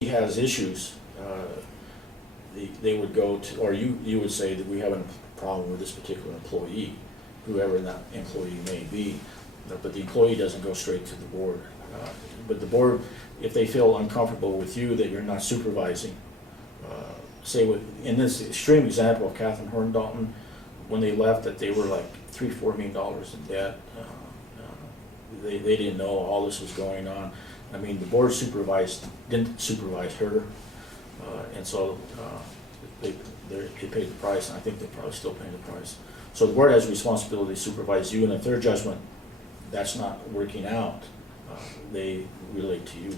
he has issues, they would go to, or you would say that we have a problem with this particular employee, whoever that employee may be, but the employee doesn't go straight to the board. But the board, if they feel uncomfortable with you that you're not supervising, say in this extreme example of Catherine Horn-Dalton, when they left, that they were like $3-4 million in debt. They didn't know all this was going on. I mean, the board didn't supervise her, and so they paid the price, and I think they're probably still paying the price. So the board has a responsibility to supervise you, and if their judgment that's not working out, they relate to you.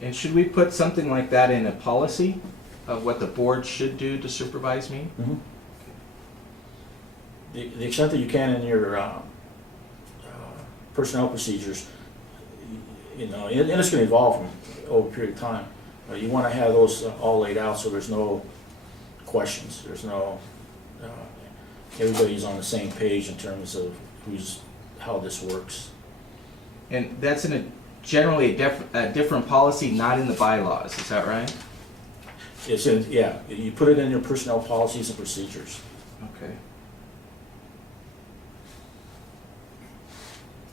And should we put something like that in a policy of what the board should do to supervise me? Mm-hmm. The extent that you can in your personnel procedures, you know, and it's going to evolve over a period of time. You want to have those all laid out so there's no questions. There's no, everybody's on the same page in terms of how this works. And that's in generally a different policy, not in the bylaws, is that right? It's in, yeah, you put it in your personnel policies and procedures. Okay.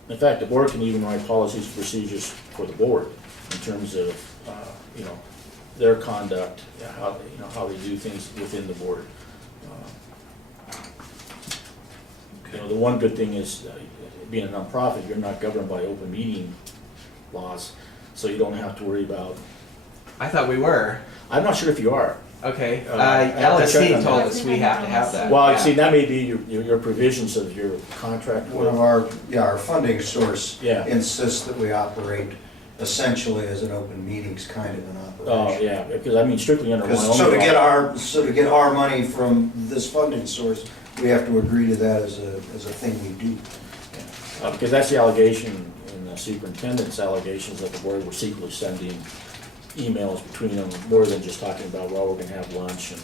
In fact, the board can even write policies and procedures for the board in terms of, you know, their conduct, how they do things within the board. You know, the one good thing is being a nonprofit, you're not governed by open meeting laws, so you don't have to worry about. I thought we were. I'm not sure if you are. Okay. LSC LSC told us we have to have that. Well, Yeah. see, that may be your provisions of your contract. One of our funding source Yeah. insists that we operate essentially as an open meetings kind of an Oh, operation. yeah, because I mean strictly under Wyoming. So to law. get our money from this funding source, we have to agree to that as a thing we do. Because that's the allegation in the superintendent's allegations that the board were secretly sending emails between them, more than just talking about, well, we're gonna have lunch and,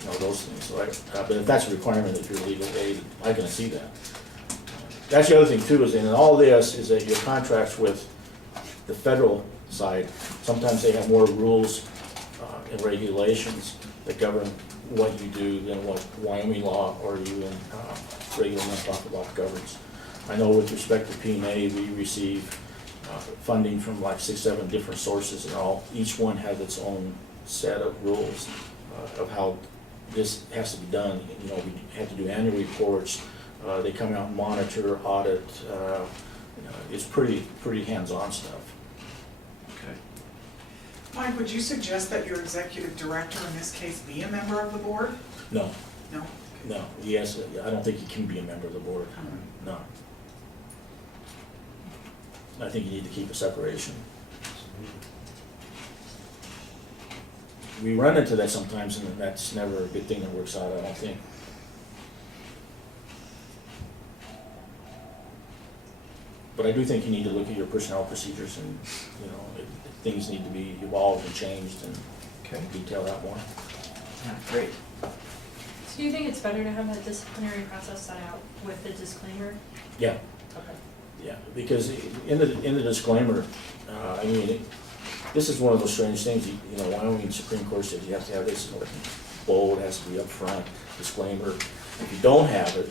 you know, those things, right? But if that's a requirement of your legal aid, I can see that. That's the other thing too, is in all this, is that your contracts with the federal side, sometimes they have more rules and regulations that govern what you do than what Wyoming law or even regular nonprofit law governs. I know with respect to P&A, we receive funding from like 6-7 different sources, and each one has its own set of rules of how this has to be done. You know, we have to do annual reports. They come out and monitor, audit. It's pretty hands-on stuff. Okay. Mike, would you suggest that your executive director in this case be a member of the board? No, No? no. Yes, I don't think he can be a member of the board. No. I think you need to keep a separation. We run into that sometimes, and that's never a good thing that works out, I don't think. But I do think you need to look at your personnel procedures, and, you know, if things need to be evolved and changed and detailed out more. Yeah, great. So do you think it's better to have that disciplinary process set out with the disclaimer? Yeah. Okay. Yeah, because in the disclaimer, I mean, this is one of those strange things. You know, Wyoming Supreme Court says you have to have this bold, it has to be up front, disclaimer. If you don't have it,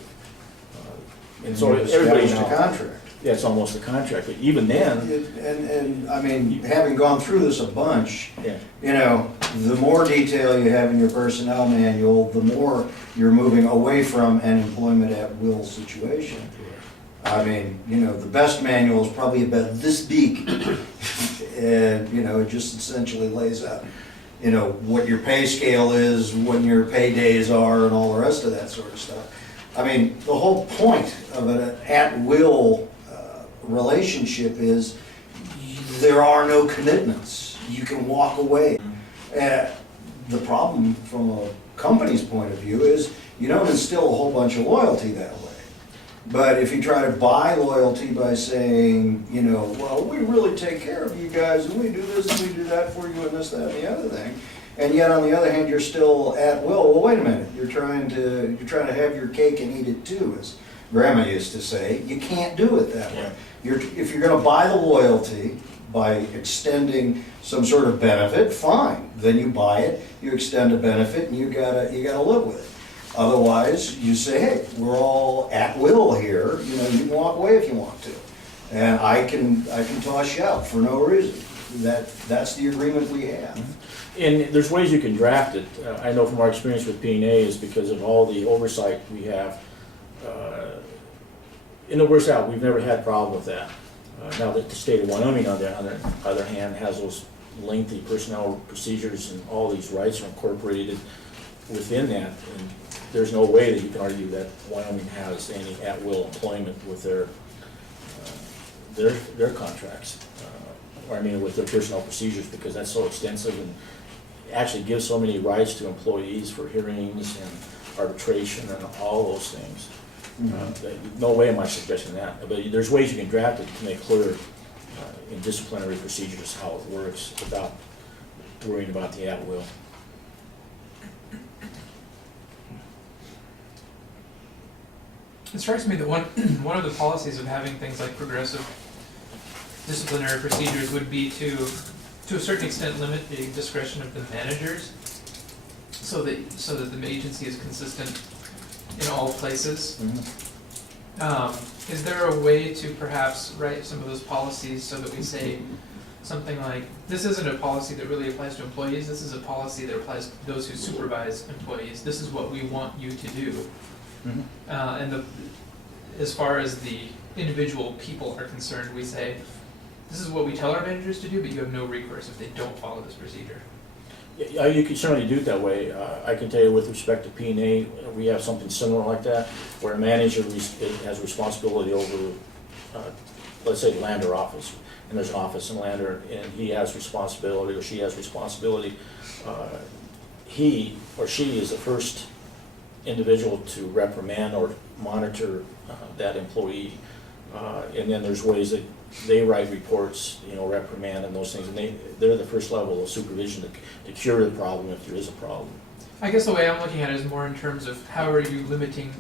and so everybody knows the contract. Yeah, it's almost a contract. But even then, And I mean, having gone through this a bunch, yeah, you know, the more detail you have in your personnel manual, the more you're moving away from an employment at will situation. I mean, you know, the best manual is probably about this big, and, you know, it just essentially lays out, you know, what your pay scale is, when your pay days are, and all the rest of that sort of stuff. I mean, the whole point of an at-will relationship is there are no commitments. You can walk away. The problem from a company's point of view is you don't instill a whole bunch of loyalty that way. But if you try to buy loyalty by saying, you know, well, we really take care of you guys, and we do this and we do that for you, and this, that, and the other thing, and yet on the other hand, you're still at will. Well, wait a minute. You're trying to have your cake and eat it too, as Grandma used to say. You can't do it that way. If you're going to buy the loyalty, by extending some sort of benefit, fine. Then you buy it, you extend a benefit, and you gotta live with it. Otherwise, you say, hey, we're all at will here, you know, you can walk away if you want to. And I can toss you out for no reason. That's the agreement we have. And there's ways you can draft it. I know from our experience with P&A is because of all the oversight we have. In the worst out, we've never had a problem with that. Now that the state of Wyoming, on the other hand, has those lengthy personnel procedures and all these rights are incorporated within that. And there's no way that you can argue that Wyoming has any at-will employment with their contracts. Or I mean, with their personnel procedures, because that's so extensive and actually gives so many rights to employees for hearings and arbitration and all those things. No way am I suggesting that, but there's ways you can draft it to make clear in disciplinary procedures how it works without worrying about the at-will. It strikes me that one of the policies of having things like progressive disciplinary procedures would be to a certain extent, limit the discretion of the managers, so that the agency is consistent in all places. Is there a way to perhaps write some of those policies so that we say something like, this isn't a policy that really applies to employees, this is a policy that applies to those who supervise employees, this is what we want you to do. And as far as the individual people are concerned, we say, this is what we tell our managers to do, but you have no recourse if they don't follow this procedure. Yeah, you can certainly do it that way. I can tell you with respect to P&A, we have something similar like that, where a manager has responsibility over, let's say, Lander office, and there's an office in Lander, and he has responsibility, or she has responsibility. He or she is the first individual to reprimand or monitor that employee. And then there's ways that they write reports, you know, reprimand and those things, and they're the first level of supervision to cure the problem if there is a problem. I guess the way I'm looking at it is more in terms of how are you limiting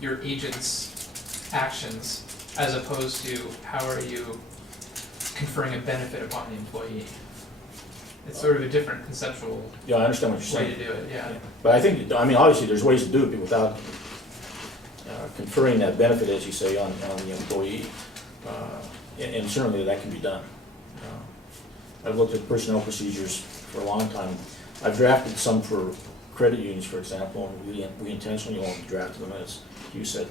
your agent's actions as opposed to how are you conferring a benefit upon the employee. It's sort of a different conceptual Yeah, I understand what you're way saying. to do it, yeah. But I think, I mean, obviously, there's ways to do it without conferring that benefit, as you say, on the employee. And certainly that can be done. I've looked at personnel procedures for a long time. I've drafted some for credit unions, for example, and we intentionally only drafted them as you said,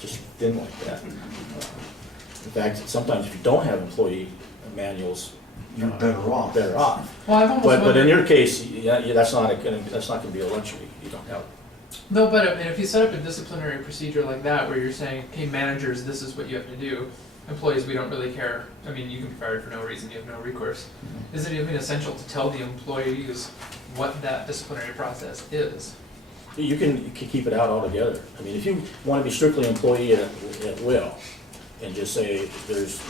just thin like that. In fact, sometimes if you don't have employee manuals, You're better off. better off. Well, I've almost But in wondered, your case, yeah, that's not gonna be a luxury. You don't have. no, but I mean, if you set up a disciplinary procedure like that where you're saying, hey, managers, this is what you have to do, employees, we don't really care. I mean, you can be fired for no reason, you have no recourse. Is it even essential to tell the employees what that disciplinary process is? You can keep it out altogether. I mean, if you want to be strictly employee at will, and just say,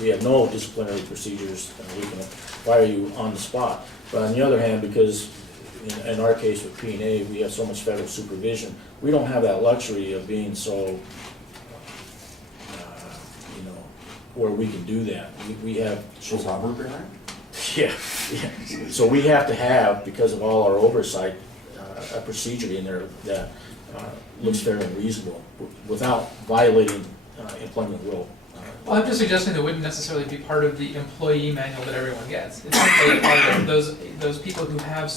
we have no disciplinary procedures, and we can fire you on the spot. But on the other hand, because in our case with P&A, we have so much federal supervision, we don't have that luxury of being so, where we can do that. We have. So Robert Barron? Yeah. So we have to have, because of all our oversight, a procedure in there that looks fair and reasonable without violating employment will. Well, I'm just suggesting that wouldn't necessarily be part of the employee manual that everyone gets. It's simply part of those people who have